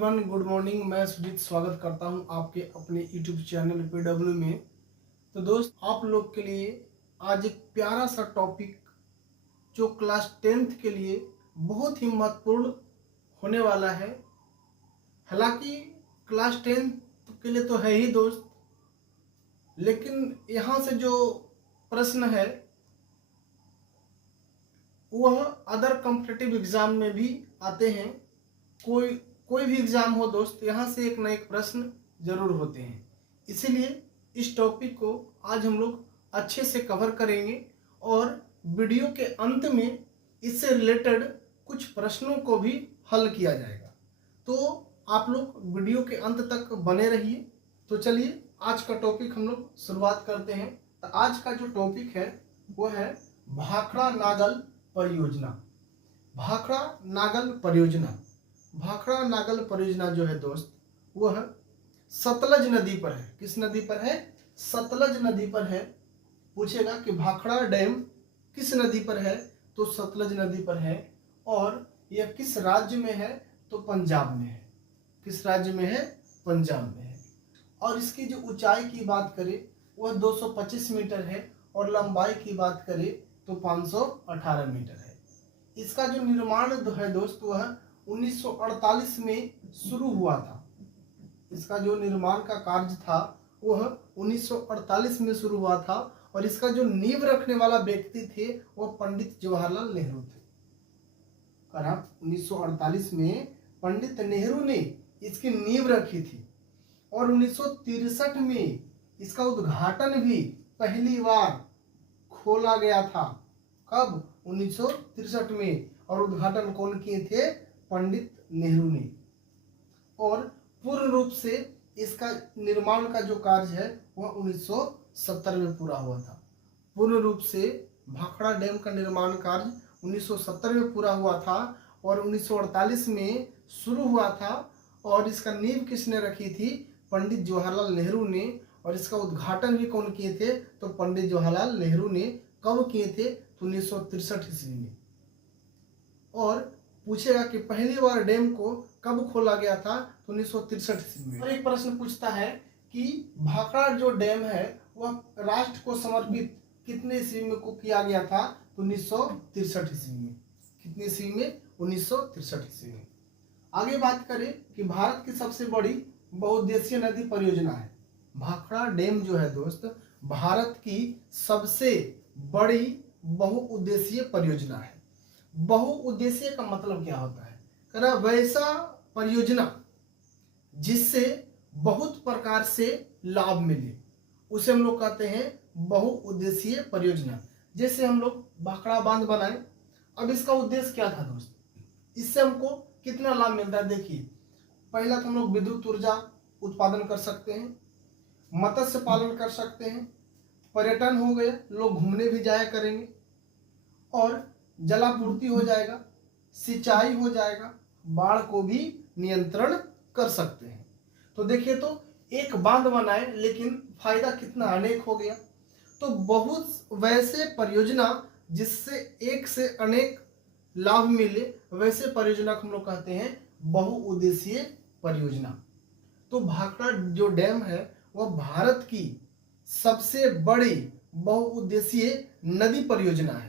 Everyone, good morning. मैं सुजीत स्वागत करता हूं आपके अपने यूट्यूब चैनल PW में। तो दोस्त, आप लोग के लिए आज एक प्यारा सा टॉपिक जो क्लास 10th के लिए बहुत ही महत्वपूर्ण होने वाला है। हालांकि क्लास 10th के लिए तो है ही दोस्त, लेकिन यहाँ से जो प्रश्न है वह अदर कॉम्पिटिटिव एग्जाम में भी आते हैं। कोई भी एग्जाम हो दोस्त, यहाँ से एक ना एक प्रश्न जरूर होते हैं। इसीलिए इस टॉपिक को आज हम लोग अच्छे से कवर करेंगे और वीडियो के अंत में इससे रिलेटेड कुछ प्रश्नों को भी हल किया जाएगा। तो आप लोग वीडियो के अंत तक बने रहिए। तो चलिए आज का टॉपिक हम लोग शुरुआत करते हैं। तो आज का जो टॉपिक है वो है भाखड़ा नागल परियोजना। भाखड़ा नागल परियोजना, भाखड़ा नागल परियोजना जो है दोस्त, वह सतलज नदी पर है। किस नदी पर है? सतलज नदी पर है। पूछेगा कि भाखड़ा डैम किस नदी पर है, तो सतलज नदी पर है। और यह किस राज्य में है, तो पंजाब में है। किस राज्य में है? पंजाब में है। और इसकी जो ऊंचाई की बात करें वह 225 मीटर है और लंबाई की बात करें तो 518 मीटर है। इसका जो निर्माण है दोस्त, वह 1948 में शुरू हुआ था। इसका जो निर्माण का कार्य था वह 1948 में शुरू हुआ था। और इसका जो नींव रखने वाला व्यक्ति थे वह पंडित जवाहरलाल नेहरू थे। 1948 में पंडित नेहरू ने इसकी नींव रखी थी और 1963 में इसका उद्घाटन भी पहली बार खोला गया था। कब? 1963 में। और उद्घाटन कौन किए थे? पंडित नेहरू ने। और पूर्ण रूप से इसका निर्माण का जो कार्य है वह 1970 में पूरा हुआ था। पूर्ण रूप से भाखड़ा डैम का निर्माण कार्य 1970 में पूरा हुआ था और 1948 में शुरू हुआ था। और इसका नींव किसने रखी थी? पंडित जवाहरलाल नेहरू ने। और इसका उद्घाटन भी कौन किए थे? तो पंडित जवाहरलाल नेहरू ने। कब किए थे? तो 1963 ईस्वी में। और पूछेगा कि पहली बार डैम को कब खोला गया था, तो 1963 ईस्वी में। और एक प्रश्न पूछता है कि भाखड़ा जो डैम है वह राष्ट्र को समर्पित कितने ईस्वी में को किया गया था, तो 1963 ईस्वी में। कितने ईस्वी में? 1963 ईस्वी में। आगे बात करें कि भारत की सबसे बड़ी बहुउद्देशीय नदी परियोजना है। भाखड़ा डैम जो है दोस्त, भारत की सबसे बड़ी बहुउद्देशीय परियोजना है। बहुउद्देशीय का मतलब क्या होता है? कह रहा वैसा परियोजना जिससे बहुत प्रकार से लाभ मिले, उसे हम लोग कहते हैं बहुउद्देशीय परियोजना। जैसे हम लोग भाखड़ा बांध बनाए। अब इसका उद्देश्य क्या था दोस्त? इससे हमको कितना लाभ मिलता है? देखिए, पहला तो हम लोग विद्युत ऊर्जा उत्पादन कर सकते हैं, मत्स्य पालन कर सकते हैं, पर्यटन हो गया, लोग घूमने भी जाया करेंगे, और जलापूर्ति हो जाएगा, सिंचाई हो जाएगा, बाढ़ को भी नियंत्रण कर सकते हैं। तो देखिए, तो एक बांध बनाए लेकिन फायदा कितना अनेक हो गया। तो बहुत वैसे परियोजना जिससे एक से अनेक लाभ मिले, वैसे परियोजना को हम लोग कहते हैं बहुउद्देशीय परियोजना। तो भाखड़ा जो डैम है वह भारत की सबसे बड़ी बहुउद्देशीय नदी परियोजना है।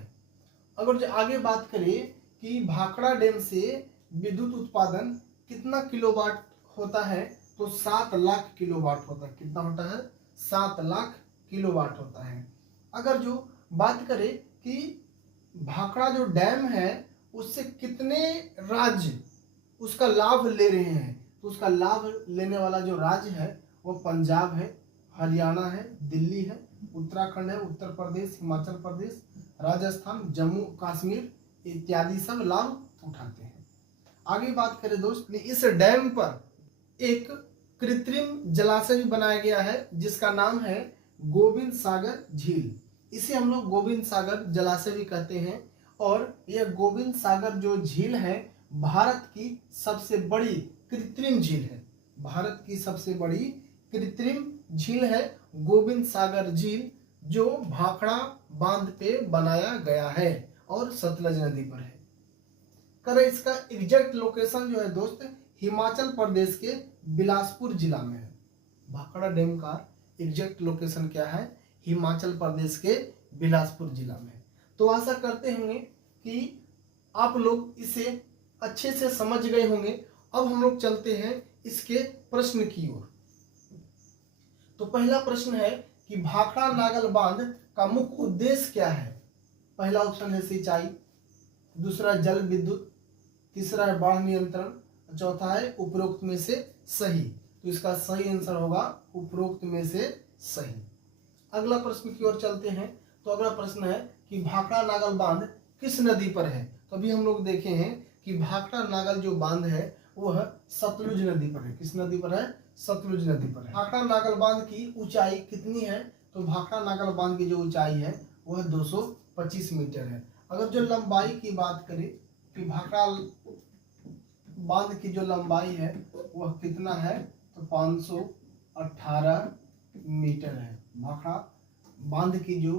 अगर जो आगे बात करें कि भाखड़ा डैम से विद्युत उत्पादन कितना किलोवाट होता है, तो 7 लाख किलोवाट होता है। कितना होता है? 7 लाख किलोवाट होता है। अगर जो बात करें कि भाखड़ा जो डैम है उससे कितने राज्य उसका लाभ ले रहे हैं, तो उसका लाभ लेने वाला जो राज्य है वो पंजाब है, हरियाणा है, दिल्ली है, उत्तराखंड है, उत्तर प्रदेश, हिमाचल प्रदेश, राजस्थान, जम्मू कश्मीर इत्यादि सब लाभ उठाते हैं। आगे बात करें दोस्त, इस डैम पर एक कृत्रिम जलाशय भी बनाया गया है जिसका नाम है गोविंद सागर झील। इसे हम लोग गोविंद सागर जलाशय भी कहते हैं। और यह गोविंद सागर जो झील है भारत की सबसे बड़ी कृत्रिम झील है। भारत की सबसे बड़ी कृत्रिम झील है गोविंद सागर झील, जो भाखड़ा बांध पे बनाया गया है और सतलज नदी पर है। कर इसका एग्जैक्ट लोकेशन जो है दोस्त, हिमाचल प्रदेश के बिलासपुर जिला में है। भाखड़ा डैम का एग्जैक्ट लोकेशन क्या है? हिमाचल प्रदेश के बिलासपुर जिला में है। तो आशा करते होंगे कि आप लोग इसे अच्छे से समझ गए होंगे। अब हम लोग चलते हैं इसके प्रश्न की ओर। तो पहला प्रश्न है कि भाखड़ा नागल बांध का मुख्य उद्देश्य क्या है? पहला ऑप्शन है सिंचाई, दूसरा जल विद्युत, तीसरा है बाढ़ नियंत्रण, चौथा है उपरोक्त में से सही। तो इसका सही आंसर होगा उपरोक्त में से सही। अगला प्रश्न की ओर चलते हैं। तो अगला प्रश्न है कि भाखड़ा नागल बांध किस नदी पर है? तो अभी हम लोग देखे हैं कि भाखड़ा नागल जो बांध है वह सतलुज नदी पर है। किस नदी पर है? सतलुज नदी पर है। भाखड़ा नागल बांध की ऊंचाई कितनी है? तो भाखड़ा नागल बांध की जो ऊंचाई है वह 225 मीटर है। अगर जो लंबाई की बात करें कि भाखड़ा बांध की जो लंबाई है वह कितना है? तो 518 मीटर है। भाखड़ा बांध की जो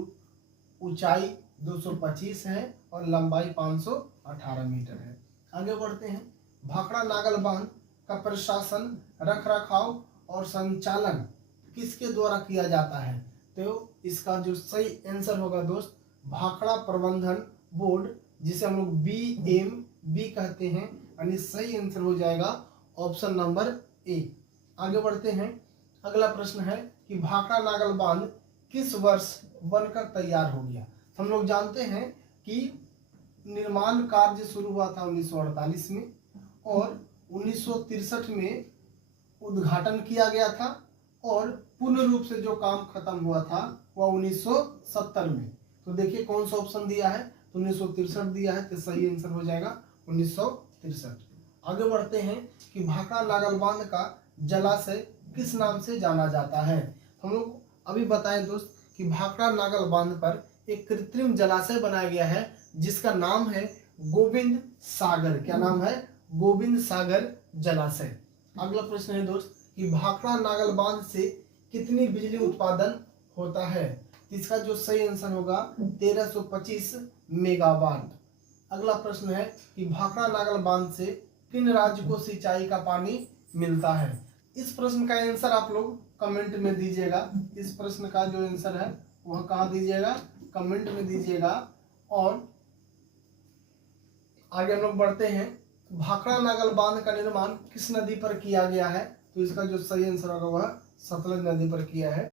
ऊंचाई 225 है और लंबाई 518 मीटर है। आगे बढ़ते हैं। भाखड़ा नागल बांध का प्रशासन, रख रखाव और संचालन किसके द्वारा किया जाता है? तो इसका जो सही आंसर होगा दोस्त, भाखड़ा प्रबंधन बोर्ड, जिसे हम लोग BMB कहते हैं, यानी सही आंसर हो जाएगा ऑप्शन नंबर ए। आगे बढ़ते हैं। अगला प्रश्न है कि भाखड़ा नागल बांध किस वर्ष बनकर तैयार हो गया? हम लोग जानते हैं कि निर्माण कार्य शुरू हुआ था 1948 में और 1963 में उद्घाटन किया गया था और पूर्ण रूप से जो काम खत्म हुआ था वह 1970 में। तो देखिए कौन सा ऑप्शन दिया है? तो 1963 दिया है, तो सही आंसर हो जाएगा 1963। आगे बढ़ते हैं कि भाखड़ा नागल बांध का जलाशय किस नाम से जाना जाता है? हम लोग अभी बताएं दोस्त कि भाखड़ा नागल बांध पर एक कृत्रिम जलाशय बनाया गया है जिसका नाम है गोविंद सागर। क्या नाम है? गोविंद सागर जलाशय। अगला प्रश्न है दोस्त कि भाखड़ा नागल बांध से कितनी बिजली उत्पादन होता है? इसका जो सही आंसर होगा 1325 मेगावाट। अगला प्रश्न है कि भाखड़ा नागल बांध से किन राज्य को सिंचाई का पानी मिलता है? इस प्रश्न का आंसर आप लोग कमेंट में दीजिएगा। इस प्रश्न का जो आंसर है वह कहाँ दीजिएगा? कमेंट में दीजिएगा। और आगे हम लोग बढ़ते हैं। भाखड़ा नागल बांध का निर्माण किस नदी पर किया गया है? तो इसका जो सही आंसर होगा वह सतलज नदी पर किया है।